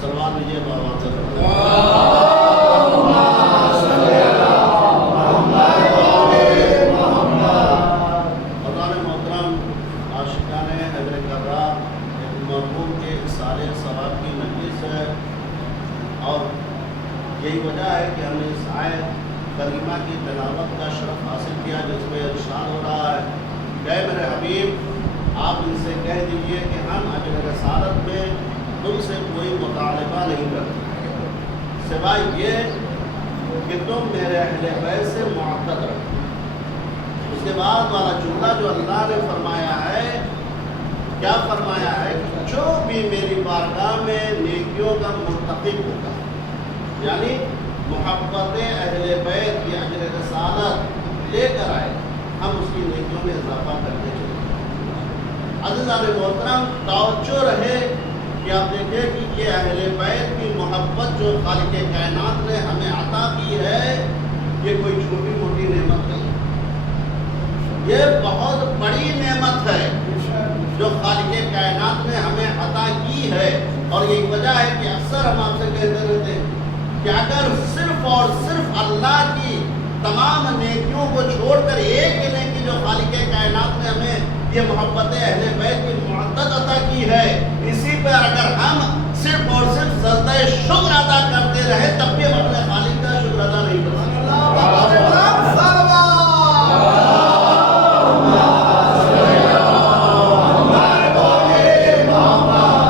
سلوات بھیجیے بابا سے محترم عاشقان حضرت کررا مرحوم کے سارے ثواب کی مجلس ہے، اور یہی وجہ ہے کہ ہم نے اس آیت کریمہ کی تلاوت کا شرف حاصل کیا جس میں ارشاد ہو رہا ہے کہ اے میرے حبیب آپ ان سے کہہ دیجئے کہ ہم اجر رسالت میں تم سے کوئی مطالبہ نہیں کرتے سوائے یہ کہ تم میرے اہل بیت سے معتد رہو۔ اس کے بعد والا جملہ جو اللہ نے فرمایا ہے، کیا فرمایا ہے کہ جو بھی میری بارگاہ میں نیکیوں کا مرتکب ہوگا، یعنی محبت اہل بیت کی اجر رسالت لے کر آئے، ہم اس کی نیکیوں میں اضافہ کرتے چلیں۔ عزیزان محترم توجہ رہے کہ آپ دیکھیں کہ یہ اہل بیت کی محبت جو خالق کائنات نے ہمیں عطا کی ہے، یہ کوئی چھوٹی موٹی نعمت نہیں، یہ بہت بڑی نعمت ہے جو خالق کائنات نے ہمیں عطا کی ہے۔ اور یہی وجہ ہے کہ اکثر ہم آپ سے کہتے رہتے ہیں کہ اگر صرف اور صرف اللہ کی تمام نیکیوں کو چھوڑ کر ایک نیکی جو خالق کائنات نے ہمیں یہ محبت اہل بیت کی معدت عطا کی ہے، اسی پر اگر ہم صرف اور صرف سجدہ شکر ادا کرتے رہے تب بھی ہم اپنے خالق کا شکر ادا نہیں کر سکتے۔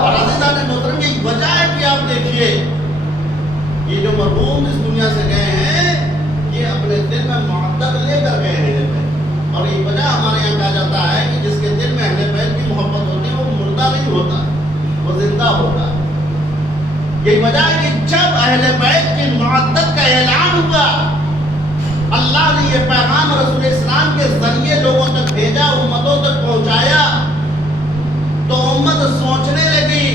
اور عزیزان محترم یہ وجہ ہے کہ آپ دیکھیے یہ جو مرحوم اس دنیا سے گئے ہیں، یہ اپنے دل میں معدت لے کر گئے ہیں، اور یہ وجہ ہمارے یہاں کہا جاتا ہے کہ جس کے دل میں اہل بیت کی محبت ہوتی ہے وہ مردہ نہیں ہوتا، وہ زندہ ہوتا۔ یہی وجہ ہے کہ جب اہل بیت کی معدت کا اعلان ہوا، اللہ نے یہ پیغام رسول اسلام کے ذریعے لوگوں تک بھیجا، امتوں تک پہنچایا، تو امت سوچنے لگی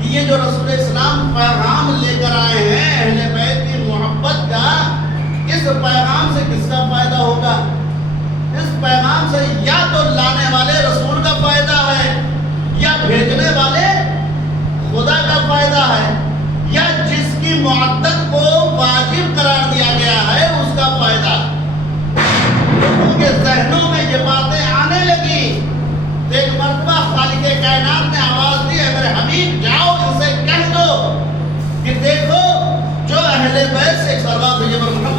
کہ یہ جو رسول اسلام پیغام لے کر آئے ہیں اہل بیت کی محبت کا، اس پیغام سے کس کا فائدہ ہوگا؟ اس پیغام سے یا تو لانے والے رسول کا فائدہ ہے، یا بھیجنے والے خدا کا فائدہ ہے، یا جس کی معدت کو واجب قرار دیا گیا ہے اس کا فائدہ۔ ان کے ذہنوں میں یہ باتیں آنے لگی تو ایک مرتبہ خالق کائنات نے آواز دی، اے میرے حبیب جاؤ ان سے کہہ دو کہ دیکھو جو اہل بیت سے ایک سلوات بھیجے پر محمد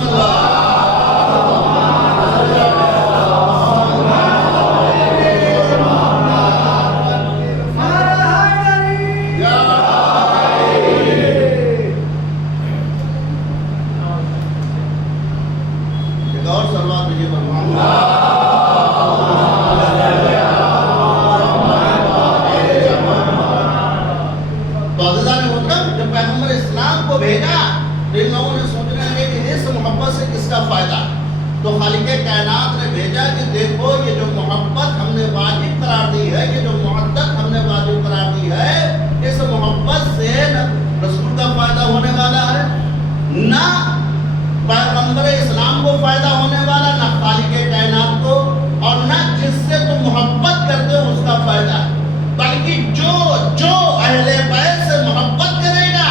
تو خالق کائنات نے بھیجا کہ دیکھو یہ جو محبت ہم نے واجب قرار دی ہے، یہ جو معدت ہم نے واجب قرار دی ہے، اس محبت سے نہ رسول کا فائدہ ہونے والا ہے، نہ پیغمبر اسلام کو فائدہ ہونے والا، نہ خالق کائنات کو، اور نہ جس سے تم محبت کرتے ہو اس کا فائدہ، بلکہ جو اہل بیت سے محبت کرے گا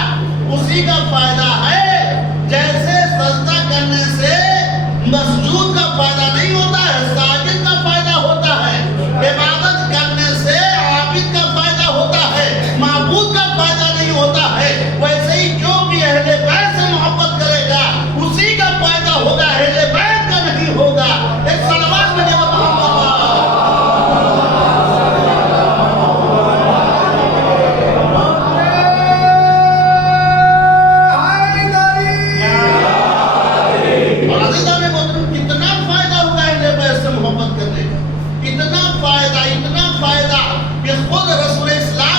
اسی کا فائدہ ہے۔ جیسے سجدہ کرنے سے مسجود کا فائدہ نہیں ہوتا ہے، ساجد کا فائدہ ہوتا ہے، عبادت کرنے سے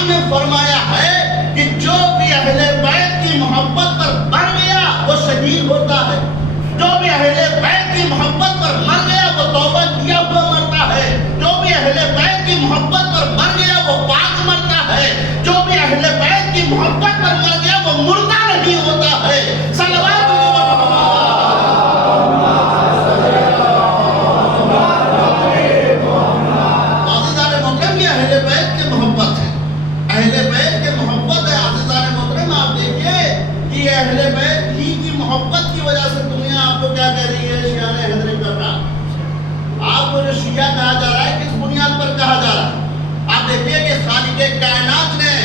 میں فرمایا ہے کہ جو بھی اہل بیت کی محبت پر مر گیا وہ شہید ہوتا ہے، جو بھی اہل بیت کی محبت پر مر گیا وہ توبہ کیا ہوا مرتا ہے، جو بھی اہل بیت کی محبت پر مر گیا وہ پاک مرتا ہے، جو بھی اہل بیت کی محبت پر مر گیا وہ مردہ نہیں ہوتا ہے۔ صلوات اہل بیت کے محبت ہے عزیزان محترم۔ آپ دیکھیے کہ اہل بیت ہی کی محبت کی وجہ سے دنیا آپ کو کیا کہہ رہی ہے؟ شیعہ حیدر کرار۔ آپ کو جو شیعہ کہا جا رہا ہے کس بنیاد پر کہا جا رہا ہے؟ آپ دیکھیے کہ خالق کائنات نے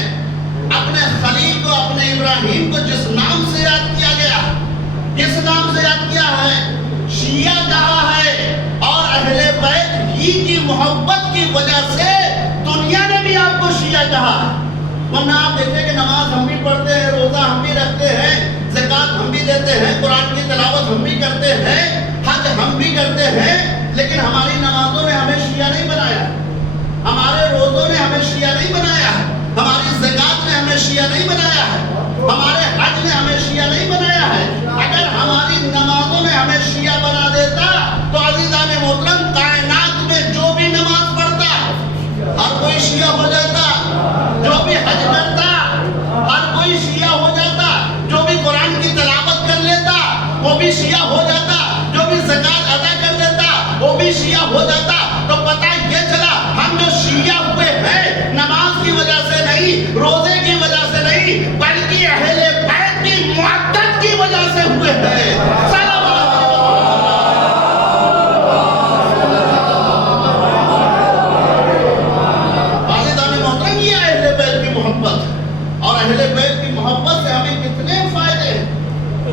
اپنے خلیل کو، اپنے ابراہیم کو جس نام سے یاد کیا گیا، کس نام سے یاد کیا ہے؟ شیعہ کہا ہے۔ اور اہل بیت ہی کی محبت کی وجہ سے دنیا نے بھی آپ کو شیعہ کہا۔ ورنہ آپ دیکھیں کہ نماز ہم بھی پڑھتے ہیں، روزہ ہم بھی رکھتے ہیں، زکوٰۃ ہم بھی دیتے ہیں، قرآن کی تلاوت ہم بھی کرتے ہیں، حج ہم بھی کرتے ہیں، لیکن ہماری نمازوں نے ہمیں شیعہ نہیں بنایا، ہمارے روزوں نے ہمیں شیعہ نہیں بنایا، ہماری زکوٰۃ نے ہمیں شیعہ نہیں بنایا ہے، ہمارے حج نے ہمیں شیعہ نہیں بنایا ہے۔ اگر ہماری نمازوں نے ہمیں شیعہ بنا دیتا تو عزیزان محترم کائنات میں جو بھی نماز پڑھتا ہر کوئی شیعہ ہو جاتا، جو بھی حج کرتا ہر کوئی شیعہ ہو جاتا، جو بھی قرآن کی تلاوت کر لیتا وہ بھی شیعہ ہو جاتا، جو بھی زکوٰۃ ادا کر لیتا وہ بھی شیعہ ہو جاتا۔ تو پتہ یہ چلا ہم جو شیعہ ہوئے ہیں نماز کی وجہ سے نہیں، روزے کی وجہ سے نہیں، بلکہ اہل بیت کی محبت کی وجہ سے ہوئے ہیں۔ اور اہل بیت کی محبت سے ہمیں کتنے فائدے ہیں،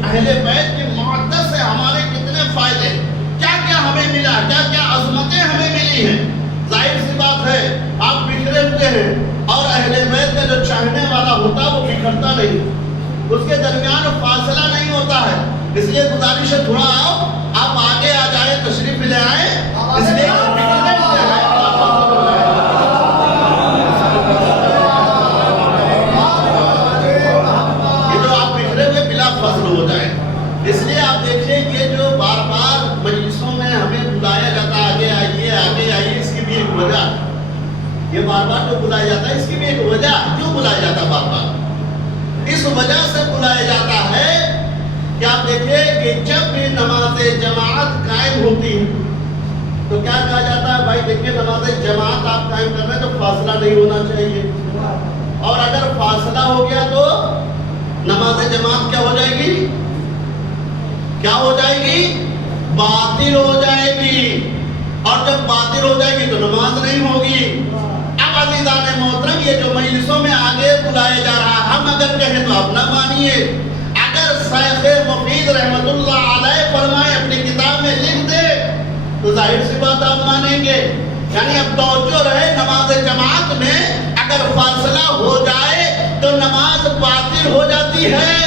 اہل بیت کی محبت سے ہمارے کتنے فائدے ہیں، کیا کیا ہمیں ملا، کیا کیا عظمتیں ہمیں ملی ہیں۔ ظاہر سی بات ہے آپ بکھرے ہوتے ہیں اور اہل بیت کا جو چاہنے والا ہوتا ہے وہ بکھرتا نہیں، اس کے درمیان فاصلہ نہیں ہوتا ہے۔ اس لیے گزارش ہے تھوڑا آؤ، آپ آگے آ جائیں، تشریف لے آئیں، اس لیے فصل ہو جائے۔ اس لیے آپ دیکھیں یہ جو بار بار مجلسوں میں ہمیں بلایا جاتا ہے آگے آئیے آگے آئیے، اس کی بھی ایک وجہ، یہ بار بار جو بلایا جاتا ہے اس کی بھی ایک وجہ، کیوں بلایا جاتا ہے بار بار؟ اس وجہ سے بلایا جاتا ہے کہ آپ دیکھیں کہ جب بھی نماز جماعت قائم ہوتی ہے تو کیا کہا جاتا ہے؟ بھائی دیکھیں نماز جماعت آپ قائم کر رہے ہیں تو فاصلہ نہیں ہونا چاہیے، اور اگر فاصلہ ہو گیا تو نماز جماعت کیا ہو جائے گی؟ کیا ہو جائے گی؟ باطل ہو جائے گی، اور جب باطل ہو جائے گی تو نماز نہیں ہوگی۔ اب عزیزان محترم یہ جو مجلسوں میں آگے بلایا جا رہا ہے، ہم اگر کہیں تو آپ نہ مانیے، اگر شیخ مفید رحمت اللہ علیہ فرمائے اپنی کتاب میں لکھ دے تو ظاہر سی بات آپ مانیں گے۔ یعنی اب توجہ رہے، نماز جماعت میں اگر فاصلہ ہو جائے تو نماز باطل ہو جاتی ہے،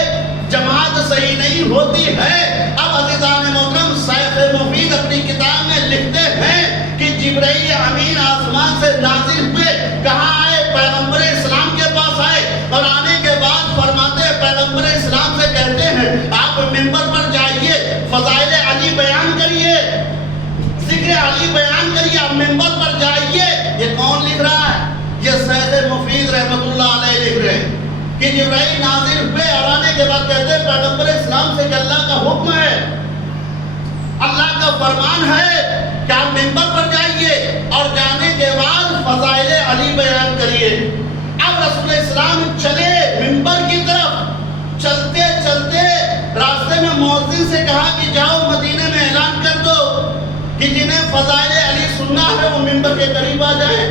جماعت صحیح نہیں ہوتی ہے۔ اب عزیزان محترم شیخ مفید اپنی کتاب میں لکھتے ہیں کہ جبرائیل امین آسمان سے نازل ہوئے، کہاں آئے؟ پیغمبر اسلام کے پاس آئے، اور آنے کے بعد فرماتے ہیں پیغمبر اسلام سے کہتے ہیں آپ منبر پر جائیے، فضائل علی بیان کریے، ذکر علی بیان کریے، آپ منبر پر جائیے۔ یہ کون لکھ رہا ہے؟ یہ شیخ مفید رحمت اللہ علیہ لکھ رہے ہیں کہ جبرائیل نازل ہوئے اور آنے کے بعد کہتے ہیں پیغمبر اسلام سے کہ اللہ کا حکم ہے، اللہ کا فرمان ہے کہ آپ منبر پر جائیے اور جانے کے بعد فضائل علی بیان کریے۔ اب رسول اسلام چلے منبر کی طرف، چلتے چلتے راستے میں مؤذن سے کہا کہ جاؤ مدینے میں اعلان کر دو کہ جنہیں فضائل علی سننا ہے وہ منبر کے قریب آ جائیں،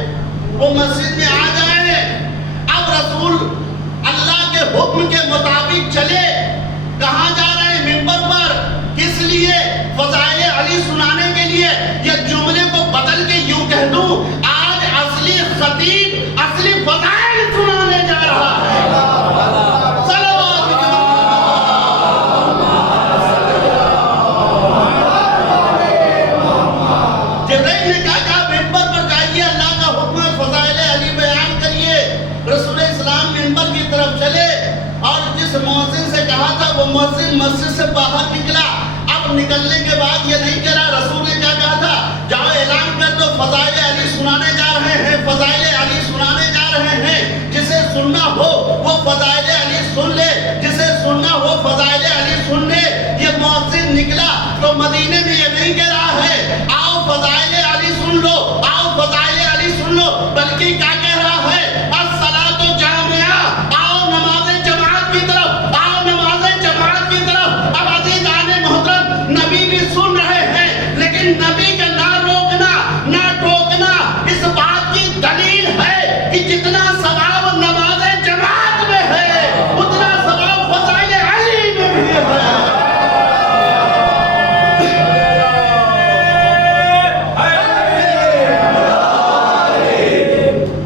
وہ مسجد میں آ جائیں۔ اب رسول اللہ کے حکم کے مطابق چلے، کہاں جا رہے ہیں؟ منبر پر۔ کس لیے؟ فضائل علی سنانے کے لیے۔ یہ جملے کو بدل کے یوں کہہ دوں، آج اصلی خطیب اصلی فضائل سنانے جا رہا ہے۔ جبرائیل نے کہا منبر پر جائیے، اللہ کا حکم ہے، فضائل علی بیان وہ مؤذن مسجد سے باہر نکلا. اب نکلنے کے بعد یہ نہیں کہہ رہا، رسول نے کیا کہا تھا؟ جاؤ اعلان کر دو فضائل علی سنانے جا رہے ہیں، فضائل علی سنانے جا رہے ہیں. جسے سننا ہو وہ فضائل علی سن لے، جسے سننا ہو فضائل علی سن لے. یہ مؤذن نکلا تو مدینے میں یہ نہیں کہہ رہا ہے آؤ فضائل علی سن لو، آؤ فضائل علی سن لو، بلکہ کیا کہہ رہا ہے؟ الصلاۃ جامعہ، آؤ نماز جماعت کی طرف، آؤ نماز جماعت کی طرف. اب عزیزان محترم، نبی بھی سن رہے ہیں، لیکن نبی کا نہ روکنا نہ ٹوکنا اس بات کی دلیل ہے کہ جتنا ثواب نماز جماعت میں ہے اتنا ثواب فضائل علی میں بھی ہے.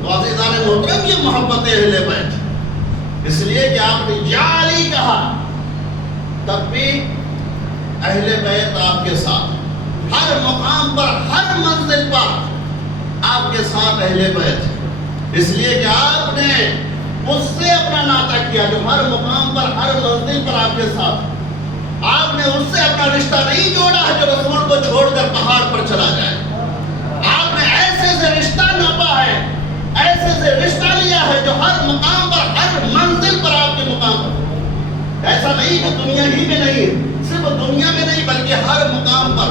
تو عزیزان محترم، یہ محبت اہل بیت، اس لیے کہ آپ نے یا علی کہا تب بھی اہل بیت آپ کے ساتھ، ہر مقام پر ہر منزل پر آپ کے ساتھ اہل بیت. اس لیے کہ آپ نے اس سے اپنا ناطہ کیا جو ہر مقام پر ہر منزل پر آپ کے ساتھ. آپ نے اس سے اپنا رشتہ نہیں جوڑا ہے جو رسول کو چھوڑ کر پہاڑ پر چلا جائے. آپ نے ایسے سے رشتہ ناپا ہے، ایسے سے رشتہ لیا ہے جو ہر مقام پر ہر منزل پر آپ کے مقام پر. ایسا نہیں کہ دنیا ہی میں نہیں، صرف دنیا میں نہیں بلکہ ہر مقام پر.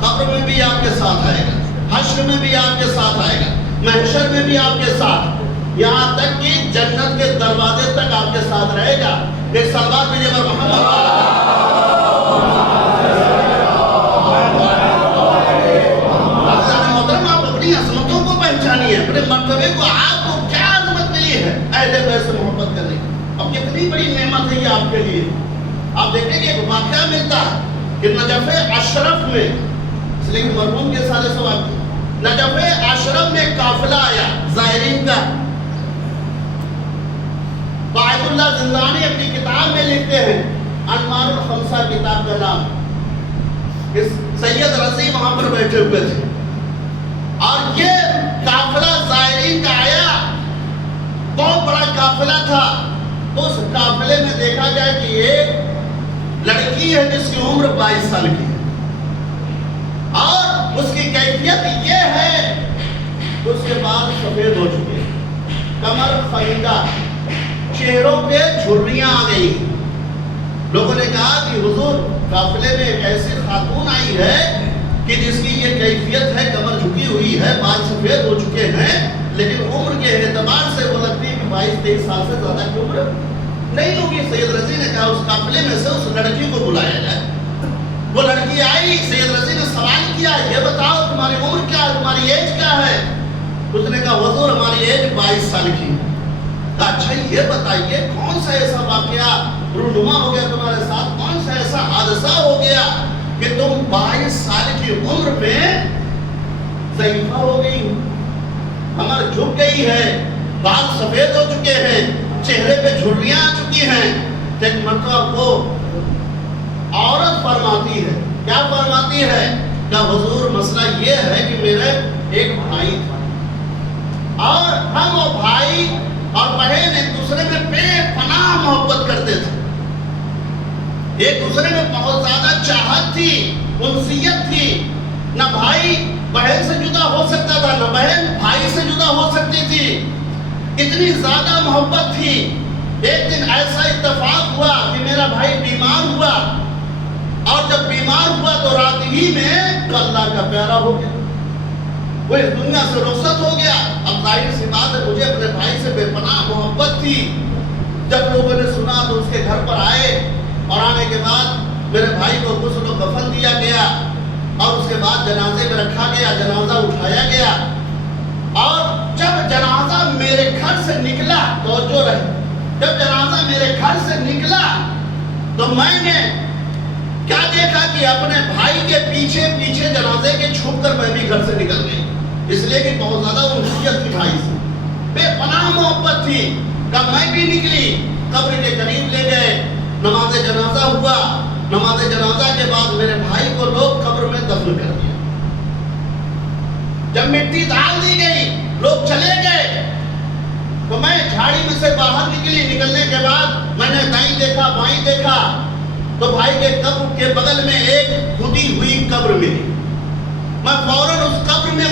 قبر میں بھی آپ کے ساتھ آئے گا، حشر میں بھی آپ کے ساتھ آئے گا، محشر میں بھی آپ کے ساتھ، یہاں تک کہ جنت کے دروازے تک آپ کے ساتھ رہے گا. ایک صلوات بھیجئے پر محمد. محترم، آپ اپنی عظمتوں کو پہچانیے، اپنے مرتبے کو. آپ کو کیا عظمت ملی ہے اہل بیت سے محبت کرنے کی؟ اب کتنی بڑی نعمت ہے یہ آپ کے لیے. آپ دیکھیں کہ ایک واقعہ ملتا ہے کہ نجف اشرف میں، اس لیے کہ مرحوم کے سارے سوال کی، نجف اشرف میں قافلہ آیا زائرین کا. باعث اللہ زندانی اپنی کتاب میں لکھتے ہیں، انوار الخمسہ کتاب کا نام. سید رضی وہاں پر بیٹھے ہوئے تھے اور یہ قافلہ زائرین کا آیا، بہت بڑا قافلہ تھا. اس قافلے میں دیکھا گیا کہ ایک لڑکی ہے جس کی عمر 22 سال کی ہے اور اس کی کیفیت یہ ہے کہ اس کے بال سفید ہو چکے، کمر فریدہ، چہروں پہ جھریاں آ گئی. لوگوں نے کہا کہ حضور قافلے میں ایک ایسی خاتون آئی ہے کہ جس کی یہ کیفیت ہے، کمر جھکی ہوئی ہے، بال سفید ہو چکے ہیں، لیکن عمر کے اعتبار سے وہ لگتی ہے کہ 22-23 سال سے زیادہ کی عمر نہیں ہوگی. سید رضی نے کہا اس قافلے میں سے اس لڑکی کو بلایا جائے. وہ لڑکی آئی، سید رضی نے سوال کیا، یہ بتاؤ تمہاری عمر کیا ہے، تمہاری ایج کیا ہے؟ اس نے کہا حضور ہماری ایج 22 سال کی. کہا اچھا یہ بتائیے کون سا ایسا واقعہ رونما ہو گیا تمہارے ساتھ، کون سا ایسا حادثہ ہو گیا کہ تم 22 سال کی عمر میں ضعیفہ ہو گئی، کمر جھک گئی ہے، بال سفید ہو چکے ہیں، چہرے پہ جھریاں آ چکی ہیں. ایک مرتبہ وہ عورت فرماتی ہے، کیا فرماتی ہے؟ کہ حضور مسئلہ یہ ہے کہ میرے ایک بھائی تھا اور ہم وہ بھائی اور بہن ایک دوسرے میں بے پناہ محبت کرتے تھے، ایک دوسرے میں بہت زیادہ چاہت تھی، انسیت تھی. نہ بھائی بہن سے جدا ہو سکتا تھا، نہ بہن بھائی سے جدا ہو سکتی تھی، اتنی زیادہ محبت تھی. ایک دن ایسا اتفاق ہوا کہ میرا بھائی بیمار ہوا اور جب بیمار ہوا تو رات ہی میں وہ اللہ کا پیارا ہو گیا، وہ اس دنیا سے رخصت ہو گیا. اب ظاہر سی بات ہے مجھے اپنے بھائی سے بے پناہ محبت تھی. جب لوگوں نے سنا تو اس کے گھر پر آئے اور آنے کے بعد میرے بھائی کو غسل و کفن دیا گیا اور اس کے بعد جنازے میں رکھا گیا، جنازہ اٹھایا گیا. اور جب جنازہ میرے گھر سے نکلا، توجہ رہے، جب جنازہ میرے گھر سے نکلا تو میں نے کیا دیکھا کہ اپنے بھائی کے پیچھے پیچھے جنازے کے چھپ کر میں بھی گھر سے نکل گئی، اس لیے کہ بہت زیادہ انسیت تھی بھائی سے، بے پناہ محبت تھی. کب میں بھی نکلی، قبر کے قریب لے گئے، نماز جنازہ ہوا. نماز جنازہ کے بعد میرے بھائی کو لوگ قبر میں دفن کر دیا. جب مٹی ڈال دی گئی، لوگ چلے گئے تو میں جھاڑی میں سے باہر نکلی. نکلنے کے بعد میں نے دائیں دیکھا، بائیں دیکھا، تو بھائی کے قبر کے بغل میں ایک کھدی ہوئی قبر ملی. میں فوراً اس قبر میں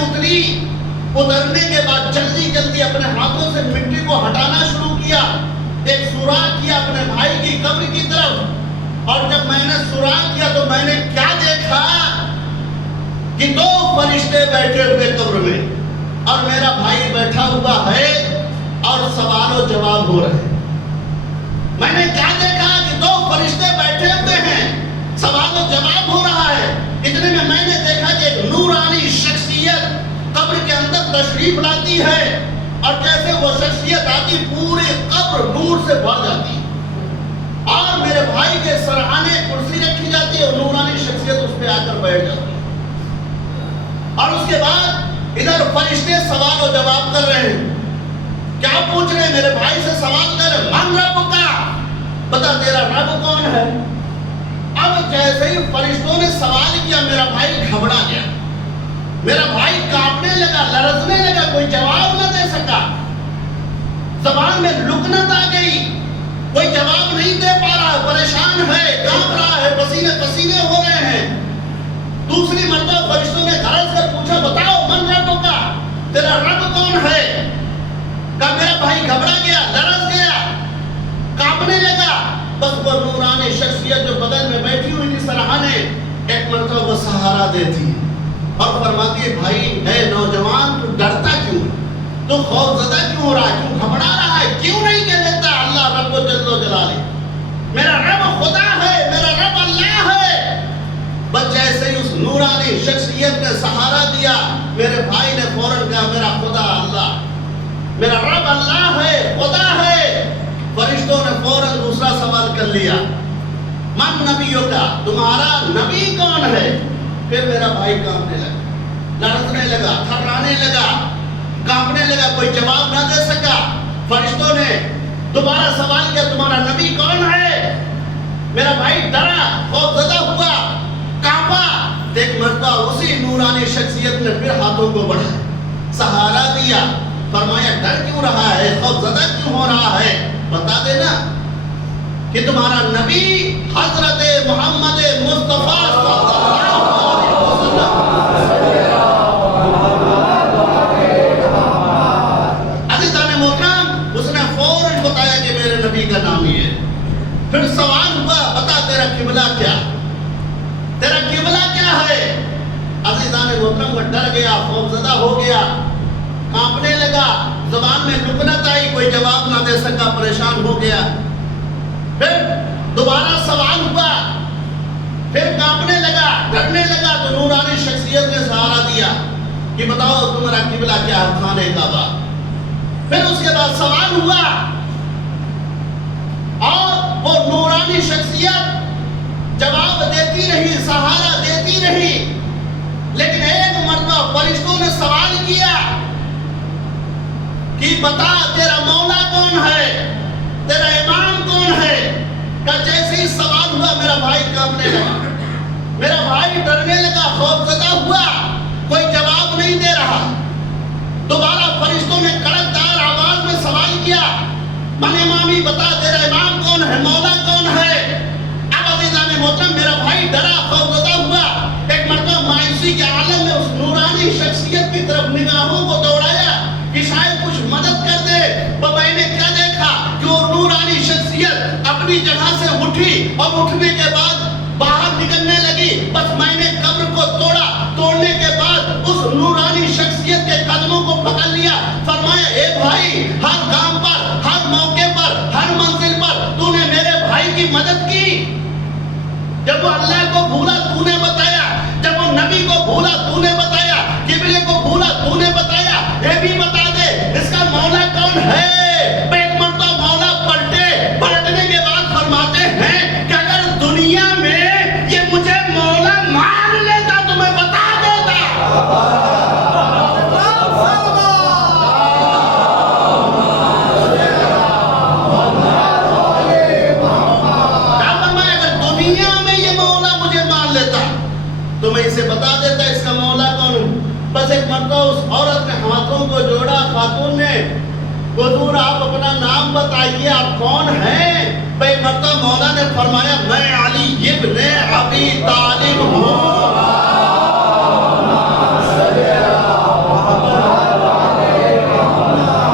اترنے کے بعد جلدی جلدی اپنے ہاتھوں سے مٹی کو ہٹانا شروع کیا. ایک سوراخ کیا اپنے بھائی کی قبر کی طرف، اور جب میں نے سوراخ کیا تو میں نے کیا دیکھا کہ 2 فرشتے بیٹھے ہوئے قبر میں، اور میرا بھائی بیٹھا ہوا ہے اور سوال و جواب ہو رہے ہیں. میں نے کیا دیکھا کہ 2 فرشتے بیٹھے ہوئے ہیں، سوال و جواب ہو رہا ہے. اتنے میں نے دیکھا کہ ایک نورانی شخصیت قبر کے اندر تشریف لاتی ہے، اور جیسے وہ شخصیت آتی پورے قبر نور سے بھر جاتی ہے، اور میرے بھائی کے سرہانے کرسی رکھی جاتی ہے اور نورانی شخصیت اس پہ آ کر بیٹھ جاتی ہے. اور اس کے بعد ادھر فرشتے سوال و جواب کر رہے ہیں. کیا پوچھ رہے ہیں؟ میرے بھائی سے سوال کر رہے ہیں، من رب کا، بتا تیرا رب کون ہے. اب جیسے ہی فرشتوں نے سوال کیا میرا بھائی گھبرا گیا، میرا بھائی کانپنے لگا، لرزنے لگا، کوئی جواب نہ دے سکا. زبان میں لکنت آ گئی، کوئی جواب نہیں دے پا رہا، پریشان ہے، کانپ رہا ہے، پسینے پسینے ہو رہے ہیں. دوسری مرتبہ فرشتوں نے گرج کر پوچھا، بتاؤ من رب کا، تیرا رب کون ہے. کہا میرا بھائی گھبرا گیا، لرز گیا، کانپنے لگا. بس وہ نورانی شخصیت جو بغل میں بیٹھی ہوئی تھی سرہانے، ایک مرتبہ وہ سہارا دیتی اور فرماتی ہے، بھائی اے نوجوان، تو ڈرتا کیوں، تو خوف زدہ کیوں ہو رہا ہے، کیوں گھبرا رہا ہے، کیوں نہیں کہہ دیتا اللہ رب جل و جلالہ، میرا رب خدا ہے، میرا رب اللہ ہے. بس جیسے ہی اس نورانی شخصیت نے سہارا دیا، میرے بھائی نے فوراً کہا میرا خدا اللہ، میرا رب اللہ ہے، خدا ہے. فرشتوں نے فوراً دوسرا سوال کر لیا، من نبیوں کا، تمہارا نبی کون ہے. پھر میرا بھائی کانپنے لگا، لرزنے لگا، تھرانے لگا، کانپنے لگا، کوئی جواب نہ دے سکا. فرشتوں نے دوبارہ سوال کیا، تمہارا نبی کون ہے. میرا بھائی ڈرا، خوف زدہ ہوا، کانپا. ایک مرتبہ اسی نورانی شخصیت نے پھر ہاتھوں کو بڑھایا، سہارا دیا، فرمایا ڈر کیوں رہا ہے، خوف زدہ کیوں ہو رہا ہے، بتا دینا کہ تمہارا نبی حضرت محمد مصطفیٰ صلی اللہ علیہ وسلم. عزیزان محترم، اس نے فوراً بتایا کہ میرے نبی کا نام یہ ہے. پھر سوال ہوا، بتا تیرا قبلہ کیا، تیرا قبلہ کیا ہے. عزیزان محترم، وہ ڈر گیا، خوف زدہ ہو گیا، کانپنے لگا، زبان میں لکنت آئی، کوئی جواب نہ دے سکا، پریشان ہو گیا. پھر دوبارہ سوال ہوا، پھر کانپنے لگا، ڈرنے لگا. تو نورانی شخصیت نے سہارا دیا کہ بتاؤ تمہارا قبلہ کیا ہے، خانہ کعبہ. پھر اس کے بعد سوال ہوا، اور وہ نورانی شخصیت جواب دیتی رہی، سہارا دیتی رہی. لیکن ایک مرتبہ فرشتوں نے سوال کیا کہ بتا تیرا مولا کون ہے، تیرا امام کون ہے. کہ جیسے ہی سوال ہوا میرا بھائی کانپنے لگا، میرا بھائی ڈرنے لگا، خوف زدہ ہوا، کوئی جواب نہیں دے رہا. دوبارہ فرشتوں نے کڑکدار آواز میں سوال کیا، من امامی، بتا تیرا امام کون ہے، مولا کون ہے. اب عزیزان محترم، میرا بھائی ڈرا، خوف زدہ ہوا. ایک مرتبہ مایوسی کے عالم میں اس نورانی شخصیت کی طرف نگاہوں کو دوڑایا کہ شاید کچھ مدد کر دے. میں نے کیا دیکھا کہ وہ نورانی شخصیت اپنی جگہ سے اٹھی، اور اٹھنے کے بعد باہر نکلنے لگی. بس میں نے قبر کو توڑا، توڑنے کے بعد اس نورانی شخصیت کے قدموں کو پکڑ لیا. فرمایا اے بھائی، ہر کام پر، ہر موقع پر، ہر منزل پر تو نے میرے بھائی کی مدد کی. جب وہ اللہ کو بھولا تو نے بتایا، جب وہ نبی کو بھولا تو نے بتایا، قبلے کو بھولا تو نے بتایا. یہ بھی بتا دے اس کا مولا کون ہے. ایک مرتبہ مولا پلٹنے کے بعد فرماتے ہیں کہ اگر دنیا میں یہ مجھے مولا مان لیتا تو میں بتا دیتا. تو میں اسے بتا دیتا اس کا مولا کون ہوں. بس ایک مرتبہ اس عورت نے ہاتھوں کو جوڑا، خاتون نے، حضور آپ اپنا نام بتائیے، آپ کون ہیں. بھئی مرتبہ مولا نے فرمایا میں علی ابن ابی طالب ہوں.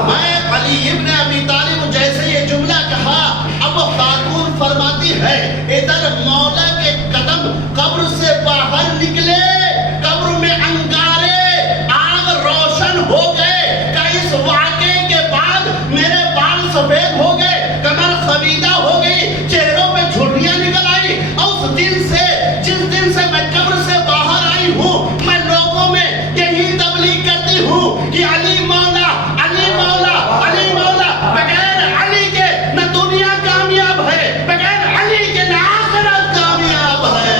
میں علی ابن ابی طالب. جیسے یہ جملہ کہا اب وہ خاتون فرماتی ہے ادھر مولا کے قدم قبر سے باہر نکلے, قبر میں انگارے آگ روشن ہو گئے کہ اس واقعے کے بعد میرے بال سفید ہو گئے, کمر خمیدہ ہو گئی, چہروں پہ جھرریاں نکل آئی. اس دن سے, جس دن سے میں قبر سے باہر آئی ہوں, میں لوگوں میں یہی تبلیغ کرتی ہوں کہ علی مولا, علی مولا, علی مولا. بغیر علی کے نہ دنیا کامیاب ہے, بغیر علی کے نہ آخرت کامیاب ہے.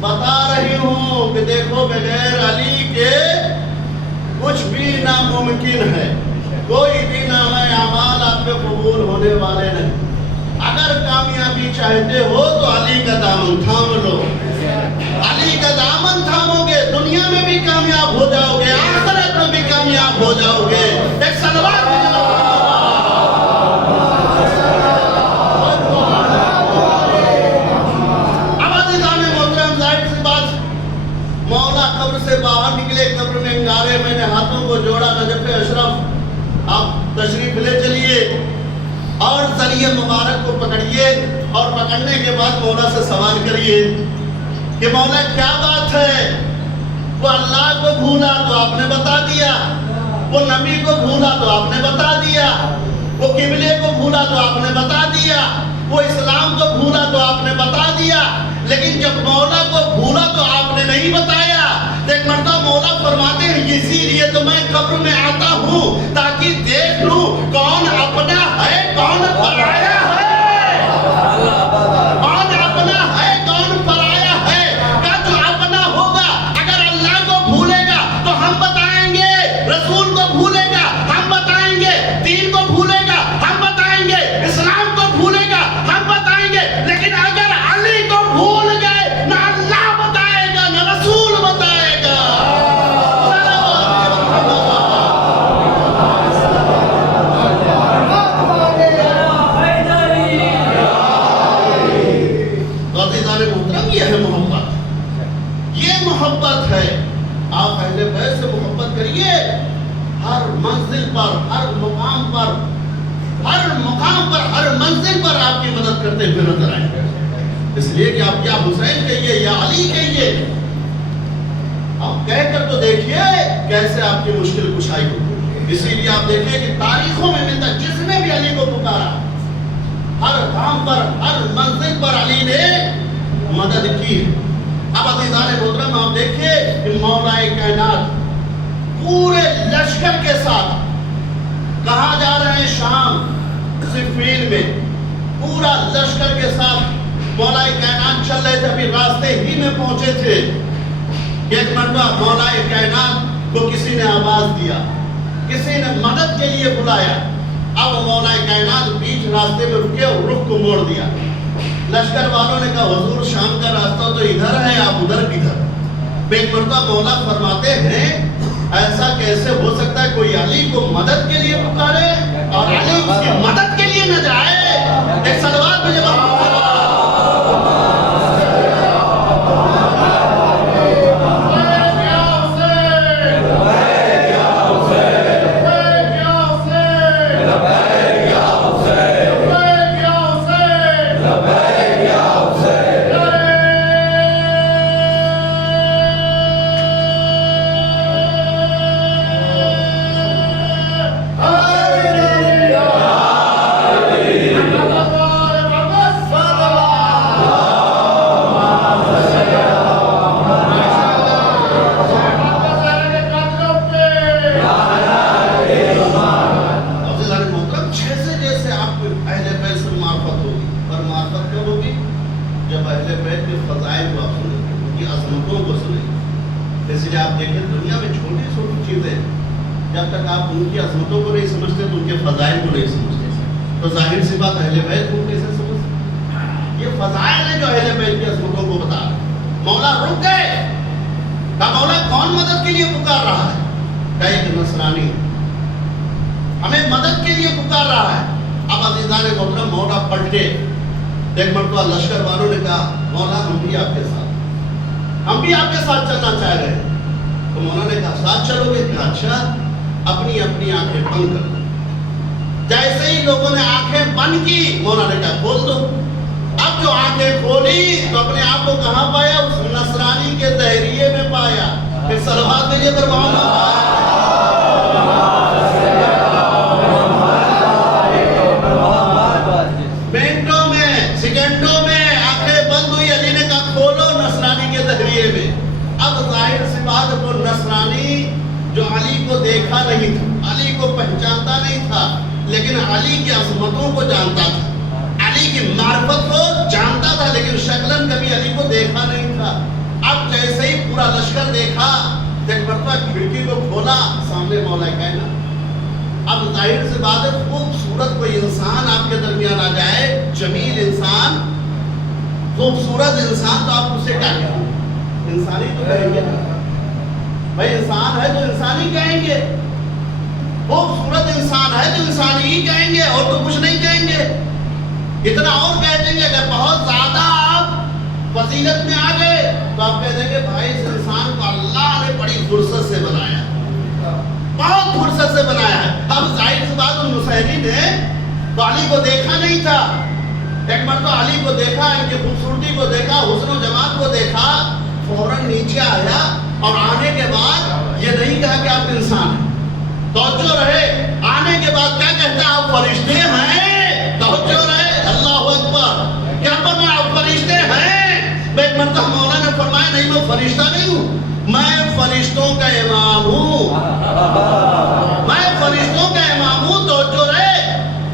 بتا رہی ہوں کہ دیکھو بغیر علی کے کچھ بھی ناممکن ہے, کوئی بھی نام اعمال آپ کے قبول ہونے والے نہیں. اگر کامیابی چاہتے ہو تو علی کا دامن تھام لو. علی کا دامن تھامو گے دنیا میں بھی کامیاب ہو جاؤ گے, آخرت میں بھی کامیاب ہو جاؤ گے. ایک صلوات بھی باہر نکلے, قبر میں انگارے, میں نے ہاتھوں کو جوڑا. نجف اشرف آپ تشریف لے چلیے اور ذریعہ مبارک کو پکڑیے, اور پکڑنے کے بعد مولا سے سوال کریے کہ مولا کیا بات ہے. وہ اللہ کو بھولا تو آپ نے بتا دیا, وہ نبی کو بھولا تو آپ نے بتا دیا, وہ قبلے کو بھولا تو آپ نے بتا دیا, وہ اسلام کو بھولا تو آپ نے بتا دیا, لیکن جب مولا کو بھولا تو آپ نے نہیں بتایا. ایک مرتبہ مولا فرماتے ہیں اسی لیے تو میں قبر میں آتا ہوں تاکہ دیکھ لوں کون اپنا ہے کون پرایا ہے, کون اپنا ہے کون پرایا ہے. کیا جو اپنا ہوگا اگر اللہ کو بھولے گا تو ہم بتائیں گے, رسول کو بھولے گا ہم بتائیں گے, دین کو بھولے گا ہم بتائیں گے, اسلام کو بھولے گا ہم بتائیں گے. لیکن اگر علی کو بھول گئے نہ اللہ بتائے گا نہ رسول بتائے گا. یہ ہے محبت, یہ محبت ہے. آپ اہل بیت سے محبت کریے, ہر منزل پر, ہر مقام پر, ہر مقام پر, ہر منزل پر آپ کی مدد کرتے ہوئے نظر آئیں گے. اس لیے کہ آپ یا حسین کہیے یا علی کہیے, آپ کہہ کر تو دیکھیے کیسے آپ کی مشکل کشائی ہوگی. اسی لیے آپ دیکھیے کہ تاریخوں میں ملتا جس نے بھی علی کو پکارا, ہر کام پر, ہر منزل پر علی نے مدد کی. اب عزیزان محترم آپ دیکھیے کہ مولا کائنات پورے لشکر کے ساتھ کہاں جا رہے ہیں, شام صفین میں پورا لشکر کے ساتھ مولا کائنات چل رہے تھے. ابھی راستے ہی میں پہنچے تھے, ایک مرتبہ مولا کائنات کو کسی نے آواز دیا, کسی نے مدد کے لیے بلایا. اب مولا کائنات بیچ راستے میں رکے اور رخ کو موڑ دیا. لشکر والوں نے کہا حضور شام کا راستہ تو ادھر ہے, آپ ادھر کدھر. ایک مرتبہ مولا فرماتے ہیں ایسا کیسے ہو سکتا ہے کوئی علی کو مدد کے لیے پکارے اور علی اس کی مدد کے لیے نہ جائے. ایک صلوات میں جواب جب تک آپ ان کی عظمتوں کو نہیں سمجھتے تو ان کے فضائل کو نہیں سمجھتے. تو ظاہر سی بات اہل بیت کو کیسے سمجھ سکتے؟ یہ فضائل ہے جو اہل بیت کی عظمتوں کو بتا رہے ہیں۔ مولا رک گئے، کہا مولا کون مدد کے لیے پکار رہا ہے؟ کہا ایک نصرانی ہمیں مدد کے لیے پکار رہا ہے۔ اب عزیزان محترم مولا پلٹے، ایک مرتبہ لشکر والوں نے کہا مولا ہم بھی آپ کے ساتھ چلنا چاہ رہے ہیں۔ تو مولا نے کہا ساتھ چلو گے؟ کہا اچھا، اپنی اپنی آنکھیں بند کر دو۔ جیسے ہی لوگوں نے آنکھیں بند کی، مولا نے کہا کھول دو۔ اب جو آنکھیں کھولی تو اپنے آپ کو کہاں پایا؟ اس نصرانی کے دہریے میں پایا۔ پھر صلوات میں یہ منٹوں میں سیکنڈوں میں آنکھیں بند ہوئی۔ علی نے کہا کھولو نصرانی کے دہریے میں۔ اب ظاہر سی بات وہ نصرانی جو علی کو دیکھا نہیں تھا، علی کو پہچانتا نہیں تھا، لیکن علی کی عظمتوں کو جانتا تھا، علی کی معرفت کو جانتا تھا، لیکن شکلاً کبھی علی کو دیکھا نہیں تھا۔ اب جیسے ہی پورا لشکر دیکھا، ایک مرتبہ کھڑکی کو کھولا، سامنے مولا کائنات۔ اب ظاہر سی بات ہے خوبصورت کوئی انسان آپ کے درمیان آ جائے، جمیل انسان، خوبصورت انسان، تو آپ اسے کیا کہیں؟ انسانی تو کہیں گے، بھائی انسان ہے تو انسانی کہیں گے، خوبصورت انسان ہے تو انسانی ہی کہیں گے، اور تو کچھ نہیں کہیں گے۔ اتنا اور کہہ دیں گے اگر بہت زیادہ آپ فضیلت میں آ گئے تو آپ کہہ دیں گے بھائی اس انسان کو اللہ نے بڑی فرصت سے بنایا، بہت فرصت سے بنایا ہے۔ اب ظاہر سی بات نصیری نے تو علی کو دیکھا نہیں تھا، ایک مرتبہ علی کو دیکھا، ان کی خوبصورتی کو دیکھا، حسن و جمال کو دیکھا، فوراً نیچے آیا، اور آنے کے بعد یہ نہیں کہا کہ آپ انسان ہیں، توجہ رہے، آنے کے بعد کیا کہتا ہے؟ آپ فرشتے ہیں، توجہ رہے، اللہ اکبر، کیا فرمایا؟ آپ فرشتے ہیں۔ ایک مرتبہ مولا نے فرمایا نہیں میں فرشتہ نہیں ہوں، میں فرشتوں کا امام ہوں، میں فرشتوں کا امام ہوں، توجہ رہے۔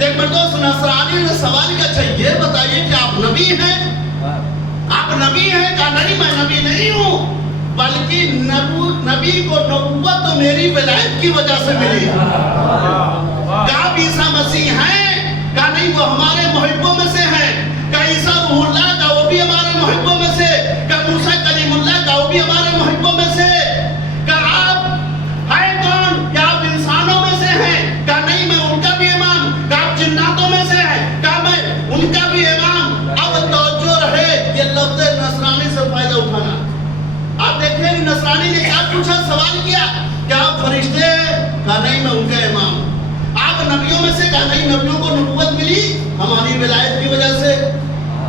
ایک مرتبہ اس نصرانی نے سوال کیا، اچھا یہ بتائیے کہ آپ نبی ہیں؟ آپ نبی ہیں؟ کہا نہیں میں نبی نہیں ہوں، بلکہ نبی کو نبوت تو میری ولایت کی وجہ سے ملی۔ کہا آپ عیسیٰ مسیح ہیں؟ کہا نہیں وہ ہمارے محبوں میں سے ہیں۔ کہا عیسیٰ روح اللہ کا وہ بھی ہمارے محبوں میں سے۔ کہا موسیٰ کلیم اللہ کا وہ بھی ہمارے محبوں میں سے۔ کہا آپ ہیں کون؟ کیا آپ انسانوں میں سے ہیں؟ کہا نہیں میں ان کا بھی امام۔ کہا آپ جناتوں میں سے ہیں؟ کہا میں ان کا بھی امام۔ اب توجہ رہے، یہ لفظ نصرانی سے فائدہ اٹھانا۔ آپ دیکھیں نصرانی نے کیا پوچھا، سوال کیا، کیا آپ فرشتے ہیں؟ کہا نہیں میں ان کا امام ہوں۔ آپ نبیوں میں سے؟ کہا نہیں نبیوں کو نبوت ملی ہماری ولایت کی وجہ سے۔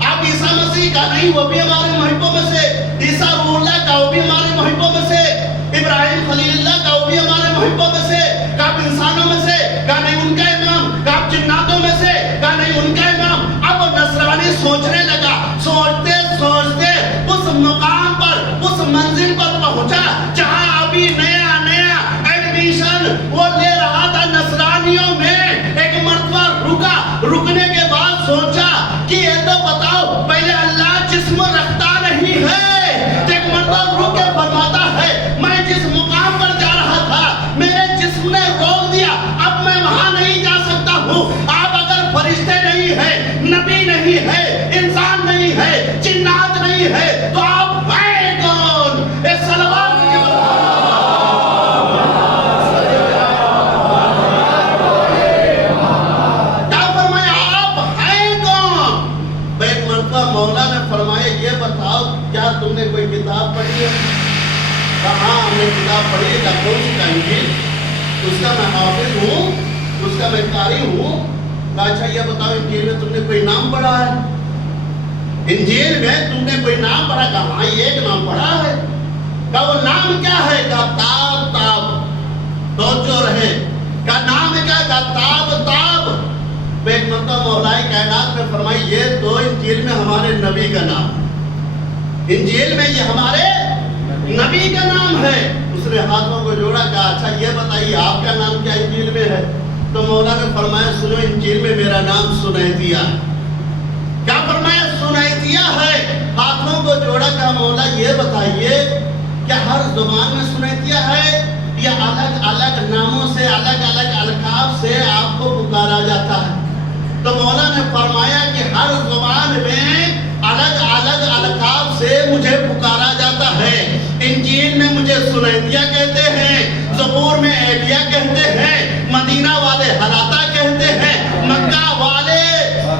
آپ عیسیٰ مسیح؟ کہا نہیں وہ بھی ہمارے محبوں میں سے۔ عیسیٰ روح اللہ کا وہ بھی ہمارے محبوں میں سے۔ ابراہیم خلیل اللہ کا وہ بھی ہمارے محبوں میں سے۔ کہا آپ انسانوں میں سے؟ کہا نہیں ان کا امام۔ کہا آپ جناتوں میں سے؟ کہا نہیں ان کا امام۔ اب نصرانی سوچنے لگا، سوچتے سوچتے اس مقام پر، اس منزل پر پہنچا جہاں ابھی نیا نیا ایڈمیشن وہ لے رہا تھا نصرانیوں میں۔ ایک مرتبہ رکا، رکنے کے بعد سوچا کہ یہ تو بتاؤ پہلے اللہ جسم رکھتا نہیں ہے، ایک مرتبہ رک کے فرماتا ہے میں جس مقام پر جا رہا تھا میرے جسم نے روک دیا، اب میں وہاں نہیں جا سکتا ہوں۔ آپ اگر فرشتے نہیں ہیں، نبی نہیں ہے، انسان نہیں ہے، جنات نہیں ہے، تو آپ ہیں کون؟ اے صلوات کی کیا فرمایا؟ آپ ہیں کون؟ ایک مرتبہ مولا نے فرمایا یہ بتاؤ کیا تم نے کوئی کتاب پڑھی ہے؟ کہا ہاں ہم نے کتاب پڑھی ہے۔ کہا کون سی؟ کہا انجیل، اس کا میں حافظ ہوں، اس کا میں قاری ہوں۔ کہا اچھا یہ بتاؤ انجیل میں تم نے کوئی نام پڑھا ہے؟ انجیل میں تم نے کوئی نام پڑھا؟ کہا ہاں یہ ایک نام پڑھا ہے۔ کہا وہ نام کیا ہے؟ کہا تاب تاب، توجہ رہے، کہا نام کیا؟ کہا تاب تاب۔ ایک مرتبہ مولا کائنات نے فرمائی یہ تو انجیل میں ہمارے نبی کا نام ہے، انجیل میں یہ ہمارے نبی کا نام ہے۔ اس نے ہاتھوں کو جوڑا، کہا اچھا یہ بتائیے آپ کا نام کیا انجیل میں ہے؟ تو مولا نے فرمایا سنو انجیل میں میرا نام سنیتیہ۔ کیا فرمایا؟ سنیتیہ ہے۔ ہاتھوں کو جوڑا، کہا مولا یہ بتائیے کیا ہر زبان میں سنیتیہ ہے یا الگ الگ ناموں سے، الگ الگ القاب سے آپ کو پکارا جاتا ہے؟ تو فرمایا کہ ہر زبان میں الگ الگ القاب سے مجھے پکارا جاتا ہے. انجیل میں مجھے سنیدیا کہتے ہیں، زبور میں ایلیا کہتے ہیں، مدینہ والے حلاتا کہتے ہیں، مکہ والے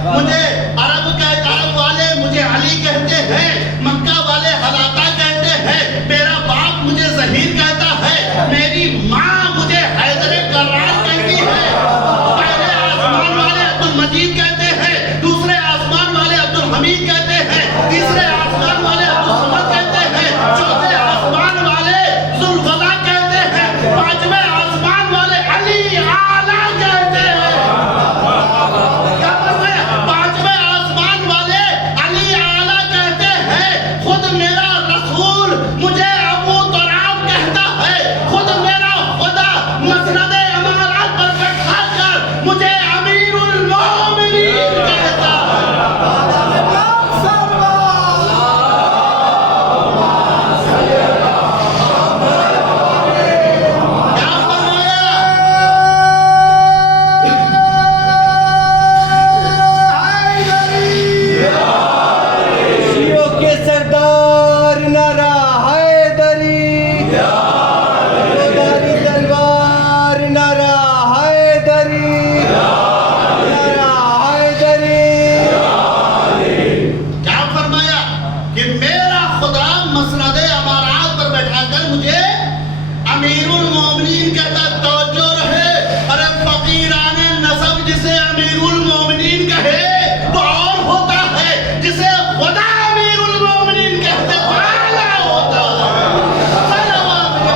مجھے عرب والے مجھے علی کہتے ہیں، مکہ والے حلاتا کہتے ہیں، میرا باپ مجھے ظہیر کہتا ہے، میری ماں مجھے حیدر کرار کہتی ہے. پہلے آسمان والے عبد المجید کہتے ہیں، دوسرے آسمان والے عبد الحمید کہتے ہیں، تیسرے آسمان والے عبد الصمد کہتے ہیں، چوتھے آسمان والے ذوالفضا کہتے ہیں، پانچویں آسمان والے علی اعلیٰ کہتے ہیں. کیا پڑھتے ہیں؟ پانچویں آسمان والے علی اعلیٰ کہتے ہیں. خود میرا رسول مجھے ابو تراب کہتا ہے، خود میرا خدا مسند امارات پر بیٹھا کر مجھے امیر المومنین کہتا ہے. کیا فرمایا؟ شیعوں کے سردار نعرہ حیدری، داری تلوار نعرہ حیدری، نعرہ حیدری. کیا فرمایا کہ میرا خدا مسند امارات پر بیٹھا کر مجھے امیر المومنین کہتا. توجہ رہے، ارے فقیران نسب جسے امیر المومنین کہے تو اور ہوتا ہے، جسے خدا امیر المومنین کہتے تو اعلیٰ ہوتا ہے. صلوات یا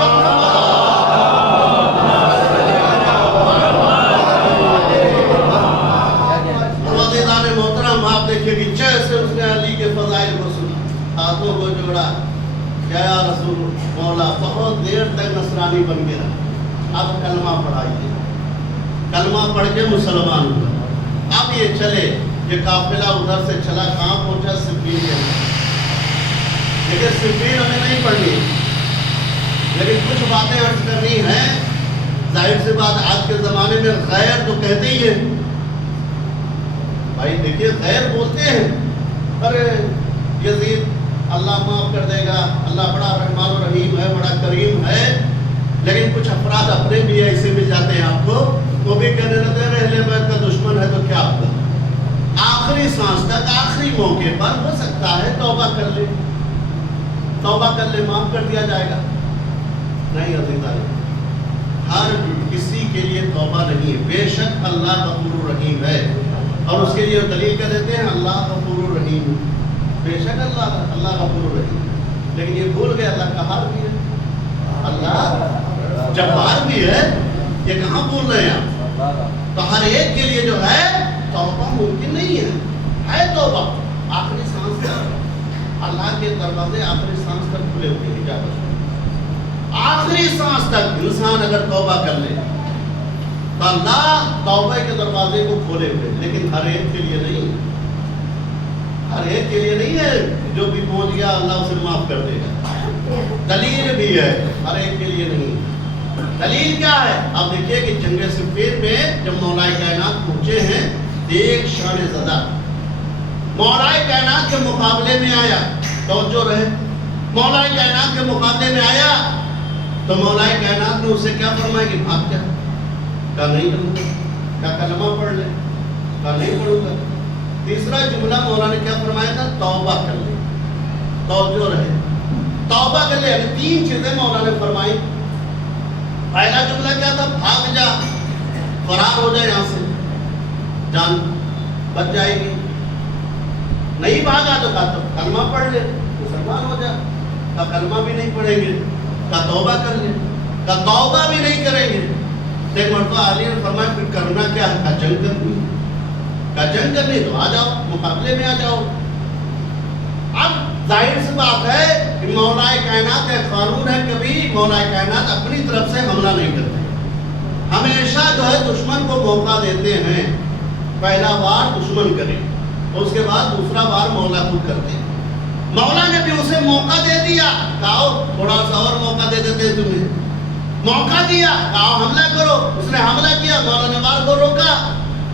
عزیزان محترم، آپ دیکھیے کہ جیسے اس نے علی کے فضائل کو سنا، ہاتھوں کو جوڑا، یا رسول مولا. بہت دیر تک نصرانی بن کے رہا. اب کلمہ پڑھائیے، کلمہ پڑھ کے مسلمان ہوا. اب یہ چلے، یہ قافلہ ادھر سے چلا، کہاں پہنچا؟ صفین کے اندر. لیکن صفین ہمیں نہیں پڑھنی، لیکن کچھ باتیں عرض کرنی ہیں. ظاہر سی بات، آج کے زمانے میں غیر تو کہتے ہی ہیں. بھائی دیکھیے، غیر بولتے ہیں، ارے یزید اللہ معاف کر دے گا، اللہ بڑا رحمان و رحیم ہے، بڑا کریم ہے. لیکن کچھ افراد اپنے بھی ایسے مل جاتے ہیں آپ کو، وہ بھی کہنے لگتے ہیں اہل بیت کا دشمن ہے تو کیا ہوگا. آخری سانس تک، آخری موقع پر ہو سکتا ہے توبہ کر لے، توبہ کر لے، معاف کر دیا جائے گا. نہیں عزیزان، ہر کسی کے لیے توبہ نہیں ہے. بے شک اللہ غفور الرحیم ہے، اور اس کے لیے دلیل کیا دیتے ہیں؟ اللہ غفور الرحیم. بے شک اللہ غفور الرحیم. لیکن یہ بھول گئے اللہ قہار بھی ہے، اللہ جبار بھی ہے. یہ کہاں بھول رہے ہیں آپ؟ تو ہر ایک کے لیے جو ہے توبہ ممکن نہیں ہے توبہ. آخری سانس تک اللہ کے دروازے آخری سانس تک کھلے ہوئے ہیں. آخری سانس تک انسان اگر توبہ کر لے تو اللہ توبہ کے دروازے کو کھولے ہوئے. لیکن ہر ایک کے لیے نہیں، ہر ایک کے لیے نہیں ہے. جو بھی پہنچ گیا اللہ اسے معاف کر دے گا. دلیل بھی ہے، ہر ایک کے لیے نہیں. دلیل کیا ہے؟ آپ دیکھیے کہ جنگ صفین میں جب مولا کائنات پہنچے ہیں، ایک شان زدہ مولا کائنات کے مقابلے میں آیا. توجہ رہے، مولا کائنات کے مقابلے میں آیا تو مولا کائنات نے اسے کیا فرمایا کہ بھاگ جا. کہا نہیں کروں گا. کہا کلمہ پڑھ لے. کہا نہیں پڑھوں گا. تیسرا جملہ مولا نے کیا فرمایا تھا؟ توبہ کر لے. توجہ رہے، توبہ کر لے. یعنی تین چیزیں مولا نے فرمائی. پہلا جملہ کیا تھا؟ بھاگ جا، فرار ہو جائے یہاں سے، جان بچ جائے گی. نہیں بھاگا تو کہا کلمہ پڑھ لے، مسلمان ہو جا. کہا کلمہ بھی نہیں پڑھیں گے. کہا توبہ کر لے. کہا توبہ بھی نہیں کریں گے. ایک مرتبہ علی نے فرمایا پھر کرنا کیا ہے؟ کہا جنگ کرنی. کہا جنگ کرنی تو آ جاؤ، مقابلے میں آ جاؤ. اب ظاہر سی بات ہے کہ مولا کائنات کا قانون ہے، کبھی مولا کائنات اپنی طرف سے حملہ نہیں کرتے. ہمیشہ جو ہے دشمن کو موقع دیتے ہیں. پہلا وار دشمن کرے، اس کے بعد دوسرا وار مولا خود کرتے ہیں. مولا نے بھی اسے موقع دے دیا، کہا تھوڑا سا اور موقع دے دیتے ہیں تمہیں. موقع دیا، کہا حملہ کرو. اس نے حملہ کیا، مولا نے وار کو روکا.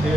6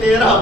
13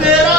13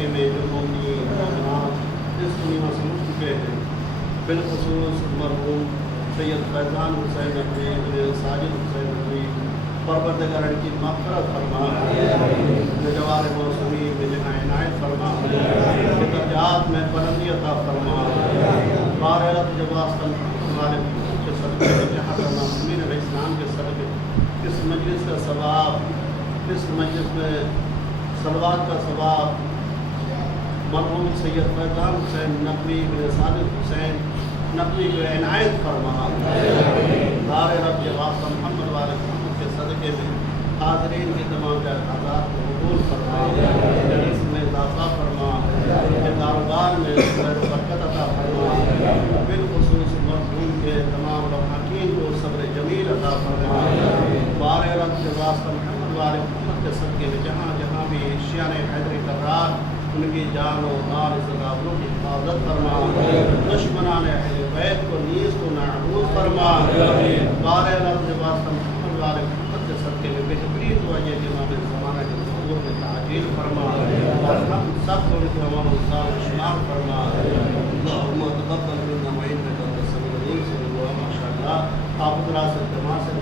صدقے میں جو مومنین مومنات اس دنیا سے اٹھ چکے ہیں، بالخصوص مرحوم سید فیضان حسین نقوی، ساجد حسین نقوی، پروردگار ان کی مغفرت فرما، جوار موسمی میں جہاں عنایت فرما، درجات میں بلندی عطا فرما، بارات جواسطن ہمارے کے صدقے میں جہاں فرما امین علیہ السلام کے صدقے اس مجلس کا ثواب، اس مجلس میں صلوات کا ثواب مرحوم سید فیضان حسین نقوی بن ساجد حسین نقوی کو عنایت فرما، دار رب واسطہ محمد والے محمد کے صدقے میں حاضرین کی تمام جائزات کو قبول فرما، اس میں اضافہ فرما، کاروبار میں خیر و برکت عطا فرما، بالخصوص مرحوم کے تمام لواحقین کو صبر جمیل عطا فرما، بار رب کے واسطہ محمد والے محمد کے صدقے میں جہاں جہاں بھی شیعہ حیدر کرار ان کی جان و مال عزت آبرو کی حفاظت فرما، دشمنان اہل بیت کو نیز کو نابود فرما، بار رب کے واسطہ محمد والے محمد کے صدقے میں بہترین دعا یہ کہ امام زمانہ کے ظہور میں تعجیل فرما، اور ہم سب کو ان کے امام الصالح شمار فرما، اللہم تقبل منا وانک انت السمیع العلیم سے دعا ماشاء اللہ آپ ذرا سے جماع سے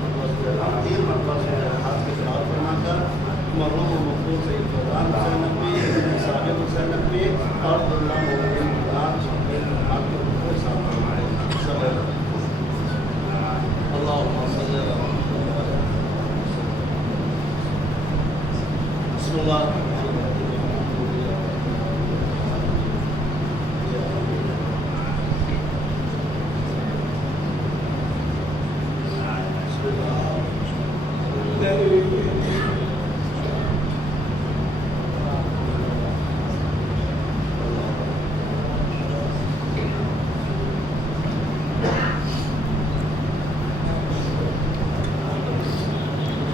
تین مرتبہ سے ہاتھ کے خلاف فرما کر مرحوم و مقبول سید فیضان حسین نقوی، ساجد حسین نقوی اور اللہ مومنین مقدار آپ کے حقوق صاحب فرمائے، اللہم صلی اللہ بسم اللہ